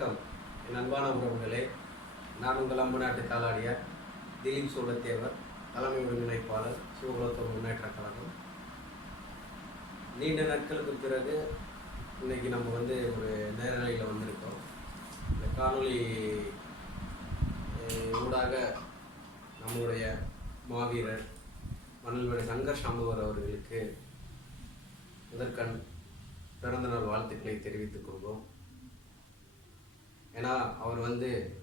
வணக்கம். என் அன்பான உறவுகளே நான் உங்கள் அம்பு நாட்டு காலாடியார் திலீப் சோழத்தேவர் தலைமை ஒருங்கிணைப்பாளர் சிவகுலத்தூர் முன்னேற்ற கழகம். நீண்ட நாட்களுக்கு பிறகு இன்னைக்கு நம்ம வந்து ஒரு நேரலையில் வந்திருக்கோம். இந்த காணொளி ஊடாக நம்முடைய மாவீரர் மணல்வேடு சங்கர் சம்பவர் அவர்களுக்கு முதற்கண் பிறந்தநாள் வாழ்த்துக்களை தெரிவித்துக் கொள்வோம். ஏன்னா அவர் வந்து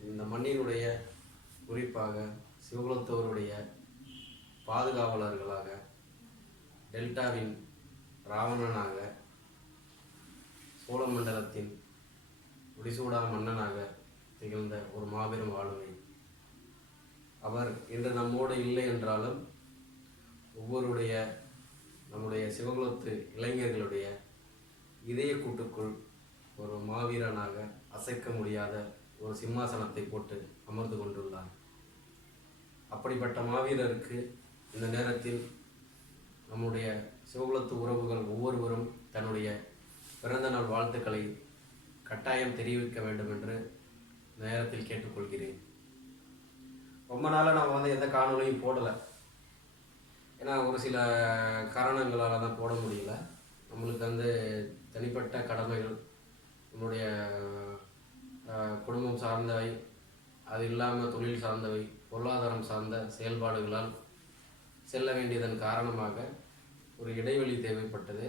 இந்த மண்ணினுடைய குறிப்பாக சிவகுலத்தோருடைய பாதுகாவலர்களாக டெல்டாவின் ராவணனாக சோழமண்டலத்தின் முடிசூடா மன்னனாக திகழ்ந்த ஒரு மாபெரும் ஆளுமை. அவர் இன்று நம்மோடு இல்லை என்றாலும் ஒவ்வொருடைய நம்முடைய சிவகுலத்து இளைஞர்களுடைய இதய கூட்டுக்குள் ஒரு மாவீரனாக அசைக்க முடியாத ஒரு சிம்மாசனத்தை போட்டு அமர்ந்து கொண்டுள்ளார் அப்படிப்பட்ட மாவீரருக்கு இந்த நேரத்தில் நம்முடைய சிவகுலத்து உறவுகள் ஒவ்வொருவரும் தன்னுடைய பிறந்தநாள் வாழ்த்துக்களை கட்டாயம் தெரிவிக்க வேண்டும் என்று நேரத்தில் கேட்டுக்கொள்கிறேன். ரொம்ப நாளாக நம்ம வந்து எந்த காணொலியும் போடலை. ஏன்னா ஒரு சில காரணங்களால் தான் போட முடியல. நம்மளுக்கு வந்து தனிப்பட்ட கடமைகள் நம்முடைய குடும்பம் சார்ந்தவை அது இல்லாமல் தொழில் சார்ந்தவை பொருளாதாரம் சார்ந்த செயல்பாடுகளால் செல்ல வேண்டியதன் காரணமாக ஒரு இடைவெளி தேவைப்பட்டது.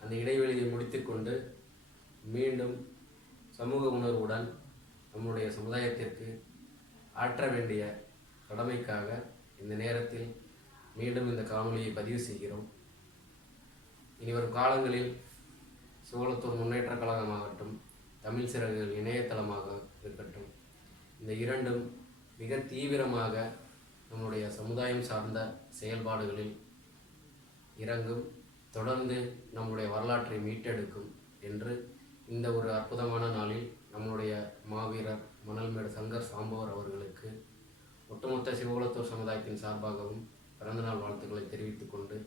அந்த இடைவெளியை முடித்துக்கொண்டு மீண்டும் சமூக உணர்வுடன் நம்முடைய சமுதாயத்திற்கு ஆற்ற வேண்டிய கடமைக்காக இந்த நேரத்தில் மீண்டும் இந்த காணொலியை பதிவு செய்கிறோம். இனி வரும் காலங்களில் சோழத்தூர் முன்னேற்ற கழகமாகட்டும் தமிழ் சிறகுகள் இணையதளமாக இருக்கட்டும். இந்த இரண்டும் மிக தீவிரமாக நம்முடைய சமுதாயம் சார்ந்த செயல்பாடுகளில் இறங்கும் தொடர்ந்து நம்முடைய வரலாற்றை மீட்டெடுக்கும் என்று இந்த ஒரு அற்புதமான நாளில் நம்முடைய மாவீரர் மணல்மேடு சங்கர் சாம்பவர் அவர்களுக்கு ஒட்டுமொத்த சிவகுலத்தூர் சமுதாயத்தின் சார்பாகவும் பிறந்தநாள் வாழ்த்துக்களை தெரிவித்துக்கொண்டு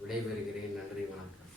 விடைபெறுகிறேன். நன்றி வணக்கம்.